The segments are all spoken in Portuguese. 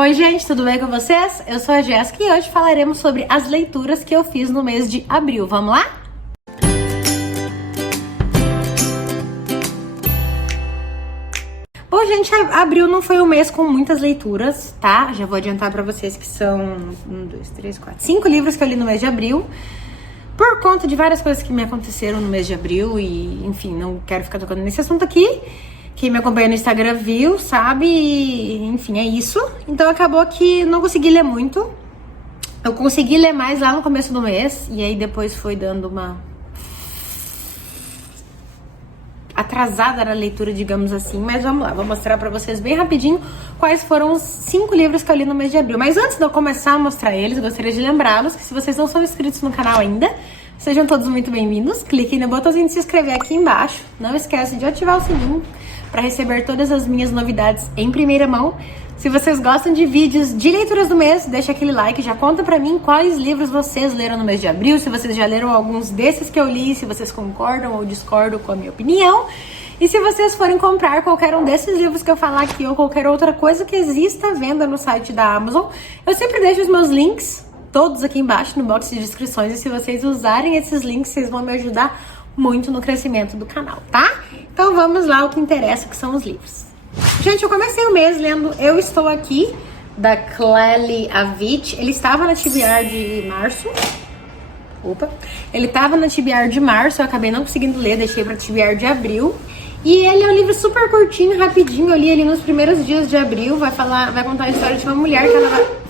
Oi gente, tudo bem com vocês? Eu sou a Jéssica e hoje falaremos sobre as leituras que eu fiz no mês de abril. Vamos lá? Bom, gente, abril não foi um mês com muitas leituras, tá? Já vou adiantar pra vocês que são 5 livros que eu li no mês de abril. Por conta de várias coisas que me aconteceram no mês de abril e, enfim, não quero ficar tocando nesse assunto aqui. Quem me acompanha no Instagram viu, sabe? Enfim, é isso. Então acabou que não consegui ler muito. Eu consegui ler mais lá no começo do mês. E aí depois foi dando uma atrasada na leitura, digamos assim. Mas vamos lá, vou mostrar pra vocês bem rapidinho quais foram os 5 livros que eu li no mês de abril. Mas antes de eu começar a mostrar eles, eu gostaria de lembrá-los que se vocês não são inscritos no canal ainda, sejam todos muito bem-vindos. Cliquem no botãozinho de se inscrever aqui embaixo. Não esquece de ativar o sininho para receber todas as minhas novidades em primeira mão. Se vocês gostam de vídeos de leituras do mês, deixa aquele like, já conta pra mim quais livros vocês leram no mês de abril, se vocês já leram alguns desses que eu li, se vocês concordam ou discordam com a minha opinião. E se vocês forem comprar qualquer um desses livros que eu falar aqui ou qualquer outra coisa que exista à venda no site da Amazon, eu sempre deixo os meus links todos aqui embaixo no box de descrições. E se vocês usarem esses links, vocês vão me ajudar muito no crescimento do canal, tá? Então vamos lá, o que interessa, que são os livros. Gente, eu comecei o mês lendo Eu Estou Aqui, da Clélie Avit. Ele estava na TBR de março. Ele estava na TBR de março, eu acabei não conseguindo ler, deixei pra TBR de abril. E ele é um livro super curtinho, rapidinho. Eu li ele nos primeiros dias de abril. Vai contar a história de uma mulher que ela vai...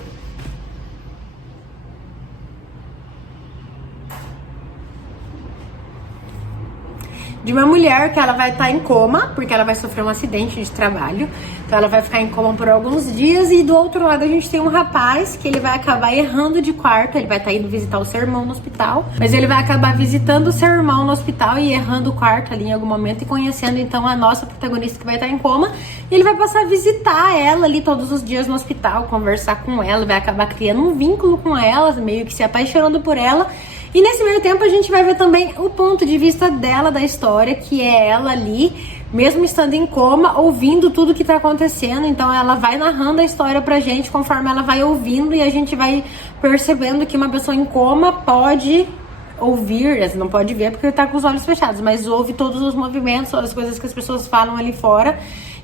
De uma mulher que ela vai estar em coma, porque ela vai sofrer um acidente de trabalho. Então ela vai ficar em coma por alguns dias. E do outro lado a gente tem um rapaz que ele vai acabar errando de quarto. Ele vai estar indo visitar o seu irmão no hospital, mas ele vai acabar visitando o seu irmão no hospital e errando o quarto ali em algum momento e conhecendo então a nossa protagonista que vai estar em coma. E ele vai passar a visitar ela ali todos os dias no hospital, conversar com ela, vai acabar criando um vínculo com ela, meio que se apaixonando por ela. E nesse meio tempo a gente vai ver também o ponto de vista dela da história, que é ela ali, mesmo estando em coma, ouvindo tudo que tá acontecendo. Então ela vai narrando a história pra gente conforme ela vai ouvindo e a gente vai percebendo que uma pessoa em coma pode ouvir, não pode ver porque tá com os olhos fechados, mas ouve todos os movimentos, as coisas que as pessoas falam ali fora.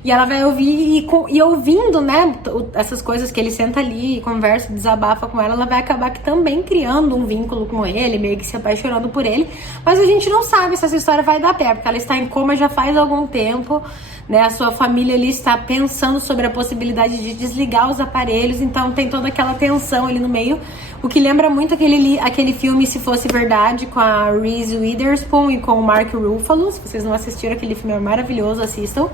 E ela vai ouvir e ouvindo, né, essas coisas que ele senta ali, conversa, desabafa com ela vai acabar que também criando um vínculo com ele, meio que se apaixonando por ele. Mas a gente não sabe se essa história vai dar pé, porque ela está em coma já faz algum tempo, né, a sua família ali está pensando sobre a possibilidade de desligar os aparelhos, então tem toda aquela tensão ali no meio, o que lembra muito aquele filme Se Fosse Verdade, com a Reese Witherspoon e com o Mark Ruffalo. Se vocês não assistiram, aquele filme é maravilhoso, assistam.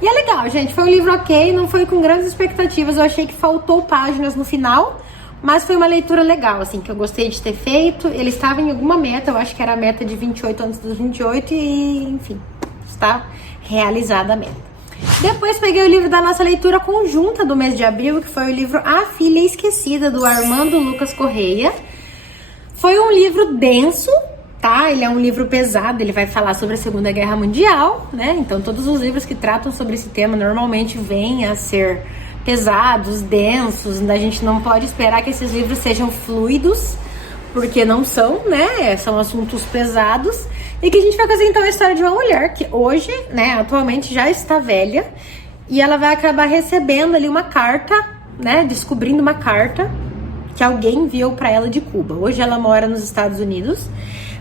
E é legal, gente, foi um livro ok, não foi com grandes expectativas, eu achei que faltou páginas no final, mas foi uma leitura legal, assim, que eu gostei de ter feito. Ele estava em alguma meta, eu acho que era a meta de 28 antes dos 28 e, enfim, está realizada a meta. Depois peguei o livro da nossa leitura conjunta do mês de abril, que foi o livro A Filha Esquecida, do Armando Lucas Correia. Foi um livro denso, tá? Ele é um livro pesado, ele vai falar sobre a Segunda Guerra Mundial, né? Então todos os livros que tratam sobre esse tema normalmente vêm a ser pesados, densos. A gente não pode esperar que esses livros sejam fluidos, porque não são, né? São assuntos pesados. E que a gente vai fazer então a história de uma mulher que hoje, né, atualmente já está velha, e ela vai acabar recebendo ali uma carta, né, descobrindo uma carta que alguém enviou para ela de Cuba. Hoje ela mora nos Estados Unidos,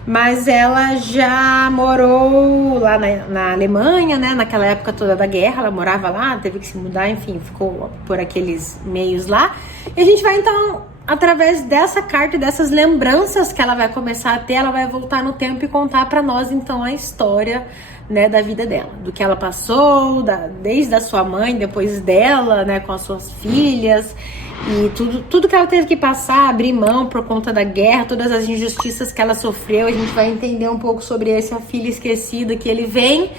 mas ela já morou lá na Alemanha, né, naquela época toda da guerra, ela morava lá, teve que se mudar, enfim, ficou por aqueles meios lá. E a gente vai então, através dessa carta e dessas lembranças que ela vai começar a ter, ela vai voltar no tempo e contar pra nós então a história, né, da vida dela, do que ela passou, desde a sua mãe, depois dela, né, com as suas filhas, e tudo que ela teve que passar, abrir mão por conta da guerra, todas as injustiças que ela sofreu. A gente vai entender um pouco sobre esse A Filha Esquecida, que ele vem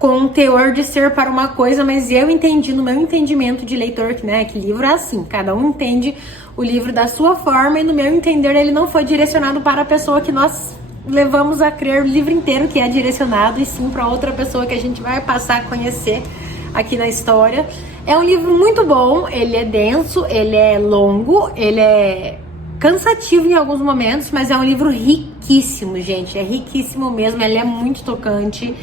com um teor de ser para uma coisa, mas eu entendi no meu entendimento de leitor, que, né, que livro é assim, cada um entende o livro da sua forma, e no meu entender ele não foi direcionado para a pessoa que nós levamos a crer o livro inteiro que é direcionado, e sim para outra pessoa que a gente vai passar a conhecer aqui na história. É um livro muito bom, ele é denso, ele é longo, ele é cansativo em alguns momentos, mas é um livro riquíssimo, gente. É riquíssimo mesmo, ele é muito tocante.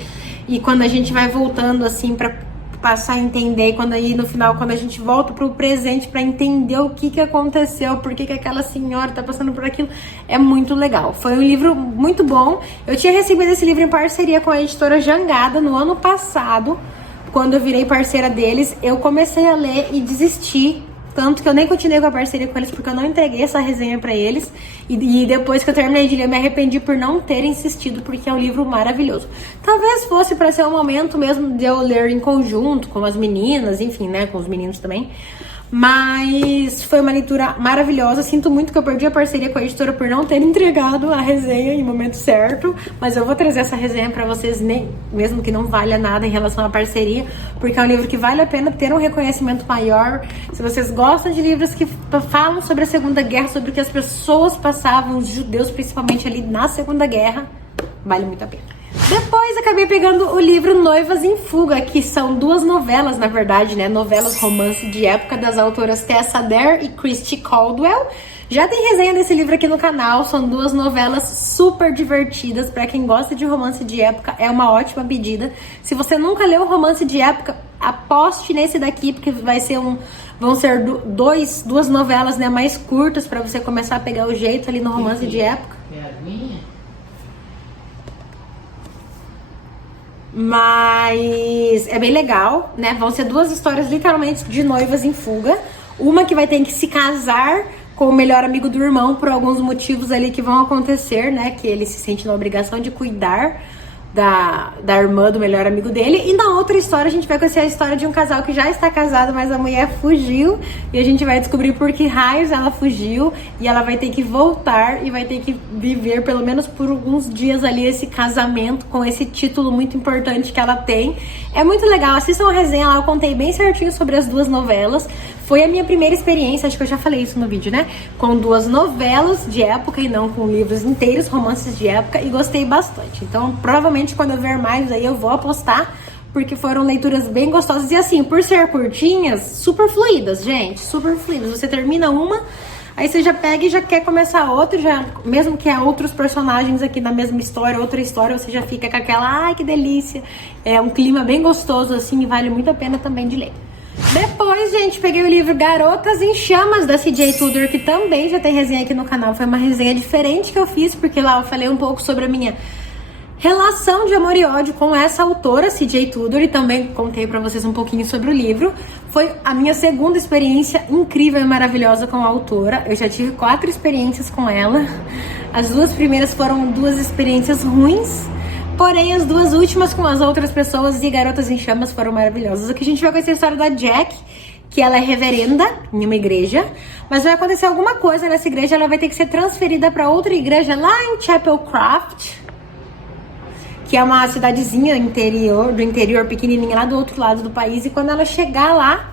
E quando a gente vai voltando assim pra passar a entender, e quando aí no final, quando a gente volta pro presente pra entender o que aconteceu, por que aquela senhora tá passando por aquilo, é muito legal. Foi um livro muito bom. Eu tinha recebido esse livro em parceria com a editora Jangada no ano passado. Quando eu virei parceira deles, eu comecei a ler e desisti. Tanto que eu nem continuei com a parceria com eles, porque eu não entreguei essa resenha pra eles. E depois que eu terminei de ler, eu me arrependi por não ter insistido, porque é um livro maravilhoso. Talvez fosse pra ser um momento mesmo de eu ler em conjunto com as meninas, enfim, né, com os meninos também. Mas foi uma leitura maravilhosa. Sinto muito que eu perdi a parceria com a editora por não ter entregado a resenha em momento certo. Mas eu vou trazer essa resenha pra vocês, mesmo que não valha nada em relação à parceria, porque é um livro que vale a pena ter um reconhecimento maior. Se vocês gostam de livros que falam sobre a Segunda Guerra, sobre o que as pessoas passavam, os judeus principalmente ali na Segunda Guerra, vale muito a pena. Depois acabei pegando o livro Noivas em Fuga, que são duas novelas, na verdade, né? Novelas romance de época das autoras Tessa Dare e Christy Caldwell. Já tem resenha desse livro aqui no canal, são duas novelas super divertidas. Pra quem gosta de romance de época, é uma ótima pedida. Se você nunca leu romance de época, aposte nesse daqui, porque vão ser duas novelas, né, mais curtas pra você começar a pegar o jeito ali no romance de época. Mas é bem legal, né? Vão ser duas histórias literalmente de noivas em fuga. Uma que vai ter que se casar com o melhor amigo do irmão por alguns motivos ali que vão acontecer, né? Que ele se sente na obrigação de cuidar da irmã do melhor amigo dele. E na outra história a gente vai conhecer a história de um casal que já está casado, mas a mulher fugiu. E a gente vai descobrir por que raios ela fugiu. E ela vai ter que voltar e vai ter que viver pelo menos por alguns dias ali esse casamento com esse título muito importante que ela tem. É muito legal, assistam a resenha lá, eu contei bem certinho sobre as duas novelas. Foi a minha primeira experiência, acho que eu já falei isso no vídeo, né? Com duas novelas de época e não com livros inteiros, romances de época, e gostei bastante. Então, provavelmente, quando eu ver mais aí, eu vou apostar, porque foram leituras bem gostosas. E assim, por ser curtinhas, super fluidas, gente, super fluidas. Você termina uma, aí você já pega e já quer começar outra, já, mesmo que há outros personagens aqui na mesma história, outra história, você já fica com aquela, ai, que delícia. É um clima bem gostoso, assim, e vale muito a pena também de ler. Depois, gente, peguei o livro Garotas em Chamas, da C.J. Tudor, que também já tem resenha aqui no canal. Foi uma resenha diferente que eu fiz, porque lá eu falei um pouco sobre a minha relação de amor e ódio com essa autora, C.J. Tudor, e também contei pra vocês um pouquinho sobre o livro. Foi a minha segunda experiência incrível e maravilhosa com a autora. Eu já tive 4 experiências com ela. As 2 primeiras foram 2 experiências ruins, porém, as 2 últimas com as outras pessoas e Garotas em Chamas foram maravilhosas. Aqui a gente vai conhecer a história da Jack, que ela é reverenda em uma igreja, mas vai acontecer alguma coisa nessa igreja, ela vai ter que ser transferida para outra igreja lá em Chapelcroft, que é uma cidadezinha do interior pequenininha, lá do outro lado do país, e quando ela chegar lá,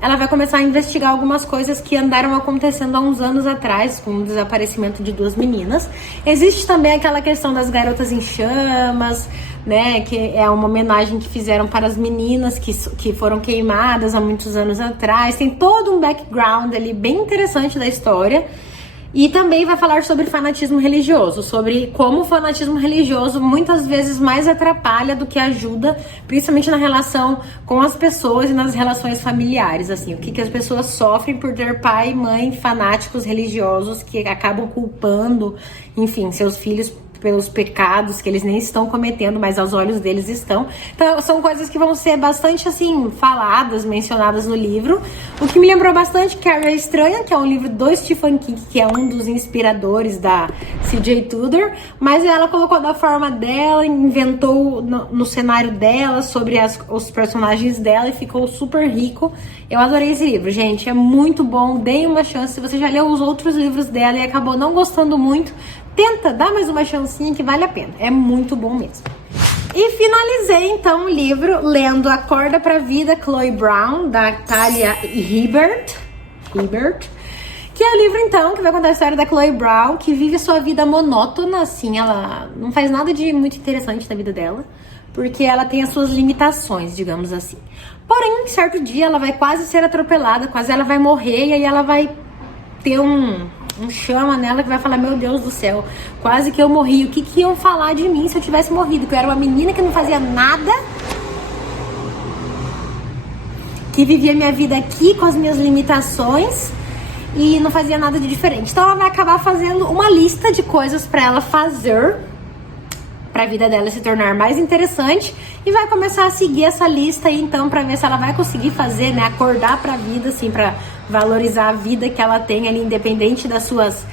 ela vai começar a investigar algumas coisas que andaram acontecendo há uns anos atrás, com o desaparecimento de 2 meninas. Existe também aquela questão das Garotas em Chamas, né, que é uma homenagem que fizeram para as meninas que foram queimadas há muitos anos atrás. Tem todo um background ali bem interessante da história. E também vai falar sobre fanatismo religioso, sobre como o fanatismo religioso muitas vezes mais atrapalha do que ajuda, principalmente na relação com as pessoas e nas relações familiares, assim, o que as pessoas sofrem por ter pai e mãe fanáticos religiosos que acabam culpando, enfim, seus filhos pelos pecados que eles nem estão cometendo, mas aos olhos deles estão. Então, são coisas que vão ser bastante, assim, faladas, mencionadas no livro. O que me lembrou bastante Carrie Estranha, que é um livro do Stephen King, que é um dos inspiradores da C.J. Tudor, mas ela colocou da forma dela, inventou no cenário dela, sobre os personagens dela, e ficou super rico. Eu adorei esse livro, gente, é muito bom, deem uma chance. Se você já leu os outros livros dela e acabou não gostando muito, tenta dar mais uma chancinha que vale a pena. É muito bom mesmo. E finalizei, então, o livro lendo Acorda pra Vida, Chloe Brown, da Talia Hibbert. Que é o livro, então, que vai contar a história da Chloe Brown, que vive sua vida monótona, assim, ela não faz nada de muito interessante na vida dela. porque ela tem as suas limitações, digamos assim. Porém, certo dia ela vai quase ser atropelada, quase ela vai morrer, e aí ela vai ter um chama nela que vai falar, meu Deus do céu, quase que eu morri. O que iam falar de mim se eu tivesse morrido? Que eu era uma menina que não fazia nada, que vivia minha vida aqui com as minhas limitações e não fazia nada de diferente. Então ela vai acabar fazendo uma lista de coisas pra ela fazer, pra vida dela se tornar mais interessante, e vai começar a seguir essa lista aí, então, pra ver se ela vai conseguir fazer, né, acordar pra vida, assim, pra valorizar a vida que ela tem ali, independente das suas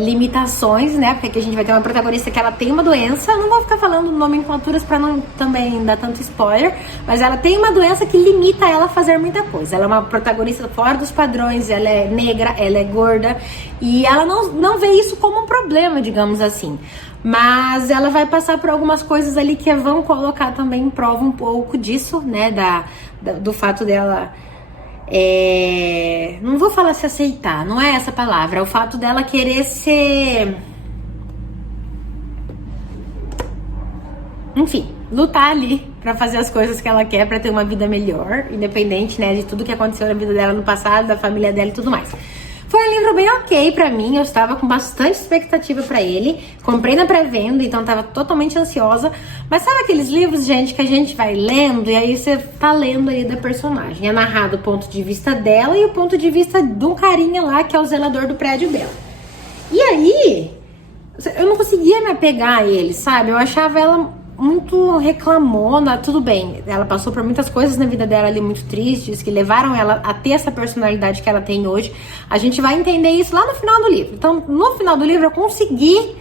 limitações, né, porque aqui a gente vai ter uma protagonista que ela tem uma doença, não vou ficar falando nomenclaturas pra não também dar tanto spoiler, mas ela tem uma doença que limita ela a fazer muita coisa. Ela é uma protagonista fora dos padrões, ela é negra, ela é gorda, e ela não vê isso como um problema, digamos assim. Mas ela vai passar por algumas coisas ali que vão colocar também em prova um pouco disso, né, do fato dela... não vou falar se aceitar, não é essa palavra, é o fato dela querer ser... Enfim, lutar ali pra fazer as coisas que ela quer, pra ter uma vida melhor, independente, né, de tudo que aconteceu na vida dela no passado, da família dela e tudo mais. Foi um livro bem ok pra mim, eu estava com bastante expectativa pra ele, comprei na pré-venda, então tava totalmente ansiosa, mas sabe aqueles livros, gente, que a gente vai lendo e aí você tá lendo aí da personagem, é narrado o ponto de vista dela e o ponto de vista de um carinha lá que é o zelador do prédio dela. E aí, eu não conseguia me apegar a ele, sabe? Eu achava ela muito reclamona, tudo bem, ela passou por muitas coisas na vida dela ali muito tristes, que levaram ela a ter essa personalidade que ela tem hoje. A gente vai entender isso lá no final do livro. Então, no final do livro eu consegui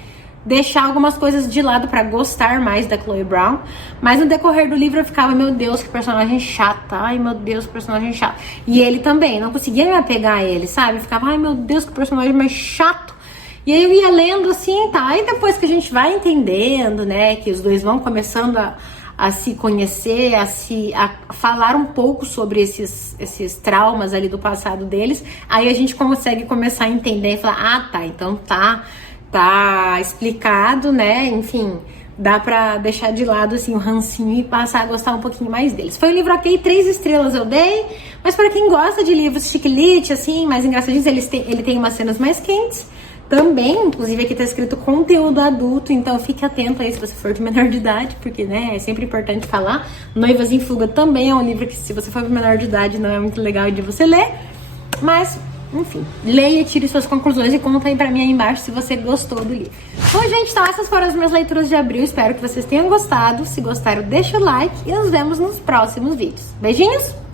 deixar algumas coisas de lado pra gostar mais da Chloe Brown, mas no decorrer do livro eu ficava, meu Deus, que personagem chata, ai meu Deus, que personagem chato. E ele também, não conseguia me apegar a ele, sabe? Eu ficava, ai meu Deus, que personagem mais chato. E aí eu ia lendo assim, tá, aí depois que a gente vai entendendo, né, que os dois vão começando a se conhecer, a falar um pouco sobre esses traumas ali do passado deles, aí a gente consegue começar a entender e falar, ah, tá, então tá explicado, né, enfim, dá pra deixar de lado, assim, o rancinho e passar a gostar um pouquinho mais deles. Foi um livro ok, 3 estrelas eu dei, mas pra quem gosta de livros chiclete, assim, mais engraçadinhos, ele tem umas cenas mais quentes, também, inclusive aqui tá escrito conteúdo adulto, então fique atento aí se você for de menor de idade, porque, né, é sempre importante falar. Noivas em Fuga também é um livro que, se você for de menor de idade, não é muito legal de você ler, mas, enfim, leia, tire suas conclusões e conta aí pra mim aí embaixo se você gostou do livro. Bom, gente, então essas foram as minhas leituras de abril, espero que vocês tenham gostado. Se gostaram, deixa o like e nos vemos nos próximos vídeos. Beijinhos!